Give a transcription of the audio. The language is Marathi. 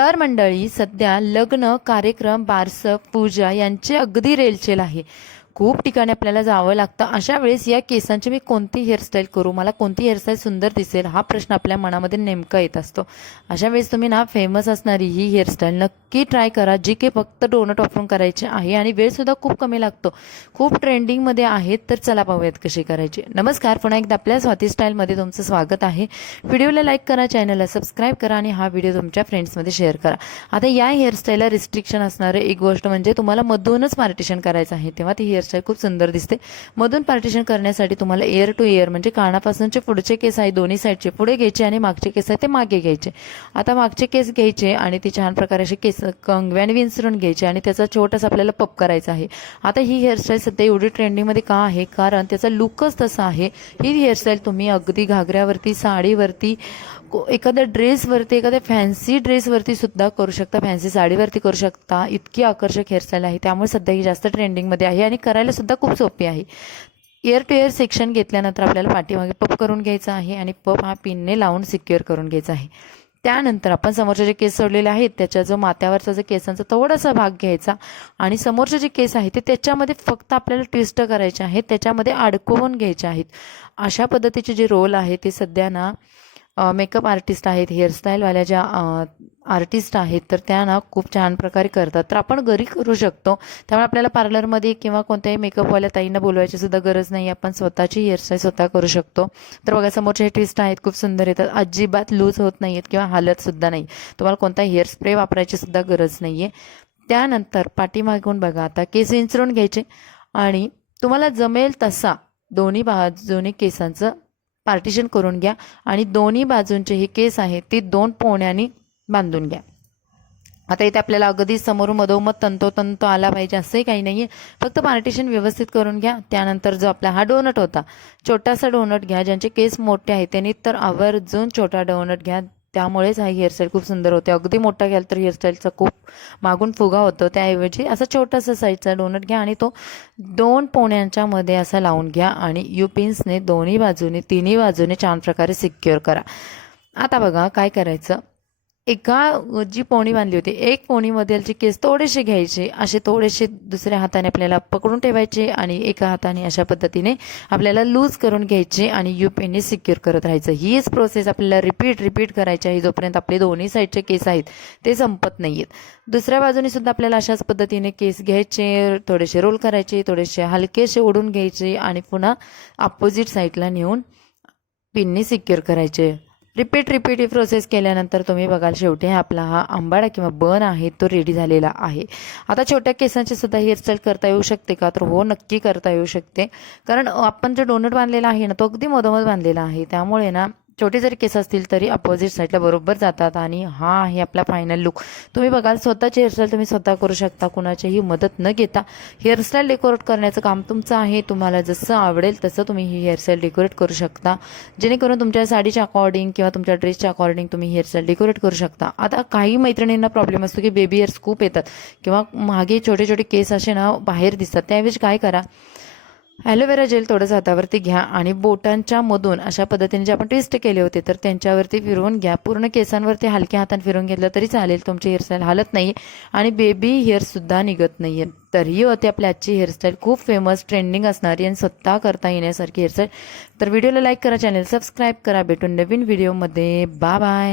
तर मंडळी सध्या लग्न कार्यक्रम बारसं पूजा यांचे अगदी रेलचेल आहे। खूप ठिकाणी आपल्याला जावं लागतं। अशा वेळेस या केसांची मी कोणती हेअरस्टाईल करू, मला कोणती हेअरस्टाईल सुंदर दिसेल हा प्रश्न आपल्या मनामध्ये नेमका येत असतो। अशा वेळेस तुम्ही ना फेमस असणारी ही हेअरस्टाईल नक्की ट्राय करा, जी की फक्त डोनट वापरून करायची आहे आणि वेळ सुद्धा खूप कमी लागतो। खूप ट्रेंडिंगमध्ये आहेत, तर चला पाहूयात कशी करायची। नमस्कार, पुन्हा एकदा आपल्या स्वाती स्टाईलमध्ये तुमचं स्वागत आहे। व्हिडिओला लाईक करा, चॅनलला सबस्क्राईब करा आणि हा व्हिडिओ तुमच्या फ्रेंड्समध्ये शेअर करा। आता या हेअरस्टाईलला रिस्ट्रिक्शन असणारे एक गोष्ट म्हणजे तुम्हाला मधूनच पार्टिशन करायचं आहे, तेव्हा ती हेअरस्टाईल खूप सुंदर दिसते। मधून पार्टिशन करण्यासाठी तुम्हाला एअर टू एअर म्हणजे कानापासूनचे पुढचे केस आहे दोन्ही साईडचे पुढे घ्यायचे आणि मागचे केस आहे ते मागे घ्यायचे। आता मागचे केस घ्यायचे आणि ते छान प्रकारे असे केस कंगव्याने विंचरून घ्यायचे आणि त्याचा छोटासा आपल्याला पप करायचा आहे। आता ही हेअरस्टाईल सध्या एवढी ट्रेंडिंगमध्ये का आहे, कारण त्याचा लुकच तसा आहे। ही हेअरस्टाईल तुम्ही अगदी घागऱ्यावरती, साडीवरती, एखाद्या ड्रेसवरती, एखाद्या फॅन्सी ड्रेसवरती सुद्धा करू शकता, फॅन्सी साडीवरती करू शकता। इतकी आकर्षक हेअरस्टाईल आहे, त्यामुळे सध्या ही जास्त ट्रेंडिंगमध्ये आहे आणि करायला सुद्धा खूप सोपी आहे। एअर टू एअर सेक्शन घेतल्यानंतर आपल्याला पाठीमागे पप करून घ्यायचा आहे आणि पप हा पिनने लावून सिक्युअर करून घ्यायचा आहे। त्यानंतर आपण समोरचे जे केस सोडलेले आहेत त्याच्या जो माथ्यावरचा जो केसांचा थोडासा भाग घ्यायचा आणि समोरचे जे केस आहेत ते त्याच्यामध्ये फक्त आपल्याला ट्विस्ट करायचे आहेत, त्याच्यामध्ये अडकवून घ्यायचे आहेत। अशा पद्धतीचे जे रोल आहे ते सध्या ना मेकअप आर्टिस्ट आहेत, हेअरस्टाईलवाल्या ज्या आर्टिस्ट आहेत तर त्या ना खूप छान प्रकारे करतात। तर आपण घरी करू शकतो, त्यामुळे आपल्याला पार्लरमध्ये किंवा कोणत्याही मेकअपवाल्या ताईंना बोलवायची सुद्धा गरज नाही, आपण स्वतःची हेअरस्टाईल स्वतः करू शकतो। तर बघा समोरचे हे ट्विस्ट आहेत खूप सुंदर येतात, अजिबात लूज होत नाही आहेत किंवा हालत सुद्धा नाही। तुम्हाला कोणता हेअर स्प्रे वापरायची सुद्धा गरज नाही आहे। त्यानंतर पाठीमागून बघा आता केस विंचरून घ्यायचे आणि तुम्हाला जमेल तसा दोन्ही बाजूनी केसांचं पार्टिशन करून घ्या आणि दोन्ही बाजूंचे हे केस आहेत ते 2 पोण्यानी बांधून घ्या। आता इथे आपल्याला अगदी समोरून मधोमध तंतोतंत आला पाहिजे असंही काही नाहीये, फक्त पार्टिशन व्यवस्थित करून घ्या। त्यानंतर जो आपला हा डोनट होता, छोटासा डोनट घ्या, ज्यांचे केस मोठे आहेत त्यांनी तर आवर्जून छोटा डोनट घ्या, त्यामुळेच हा हेअरस्टाईल खूप सुंदर होते। अगदी मोठा घ्याल तर हेअरस्टाईलचा खूप मागून फुगा होतो, त्याऐवजी असा छोटासा साईजचा डोनट घ्या आणि तो 2 पोण्यांच्या मध्ये असा लावून घ्या आणि यू पिन्सने दोन्ही बाजूने तिन्ही बाजूने छान प्रकारे सिक्युअर करा। आता बघा काय करायचं, एका जी पोणी बांधली होती एक पोणीमधीलचे केस थोडेसे घ्यायचे, असे थोडेसे दुसऱ्या हाताने आपल्याला पकडून ठेवायचे आणि एका हाताने अशा पद्धतीने आपल्याला लूज करून घ्यायचे आणि यू पिनने सिक्युअर करत राहायचं। हीच प्रोसेस आपल्याला रिपीट करायची आहे जोपर्यंत आपले दोन्ही साईडचे केस आहेत ते संपत नाहीयेत। दुसऱ्या बाजूने सुद्धा आपल्याला अशाच पद्धतीने केस घ्यायचे, थोडेसे रोल करायचे, थोडेसे हलकेसे ओढून घ्यायचे आणि पुन्हा अपोजिट साईडला नेऊन पिनने सिक्युअर करायचे। रिपीट ही प्रोसेस केल्यानंतर तुम्ही बघाल शेवटी आपला हा आंबाडा किंवा बन आहे तो रेडी झालेला आहे। आता छोट्या केसांची सुद्धा हेअरस्टाईल करता येऊ शकते का, तर हो नक्की करता येऊ शकते, कारण आपण जो डोनट बांधलेला आहे ना तो अगदी मधोमध बांधलेला आहे, त्यामुळे ना छोटे जरी केस असतील तरी अपोजिट साईडला बरोबर जातात आणि हा आहे आपला फायनल लुक। तुम्ही बघाल स्वतःची हेअरस्टाईल तुम्ही स्वतः करू शकता, कुणाचीही मदत न घेता। हेअरस्टाईल डेकोरेट करण्याचं काम तुमचं आहे, तुम्हाला जसं आवडेल तसं तुम्ही ही हेअरस्टाईल डेकोरेट करू शकता, जेणेकरून तुमच्या साडीच्या अकॉर्डिंग किंवा तुमच्या ड्रेसच्या अकॉर्डिंग तुम्ही हेअरस्टाईल डेकोरेट करू शकता। आता काही मैत्रिणींना प्रॉब्लेम असतो की बेबी हेअर्स खूप येतात किंवा मागे छोटे केस असे ना बाहेर दिसतात, त्याऐवजी काय करा, ॲलोवेरा जेल थोडंसं हातावरती घ्या आणि बोटांच्या मधून अशा पद्धतीने जे आपण ट्विस्ट केले होते तर त्यांच्यावरती फिरवून घ्या। पूर्ण केसांवरती हलक्या हाताने फिरवून घेतलं तरी चालेल, तुमची हेअरस्टाईल हालत नाही आणि बेबी हेअरसुद्धा निघत नाही आहे। तर ही होती आपली आजची हेअरस्टाईल, खूप फेमस ट्रेंडिंग असणारी आणि स्वतः करता येण्यासारखी हेअरस्टाईल। तर व्हिडिओला लाईक करा, चॅनल सबस्क्राईब करा, भेटून नवीन व्हिडिओमध्ये, बाय बाय।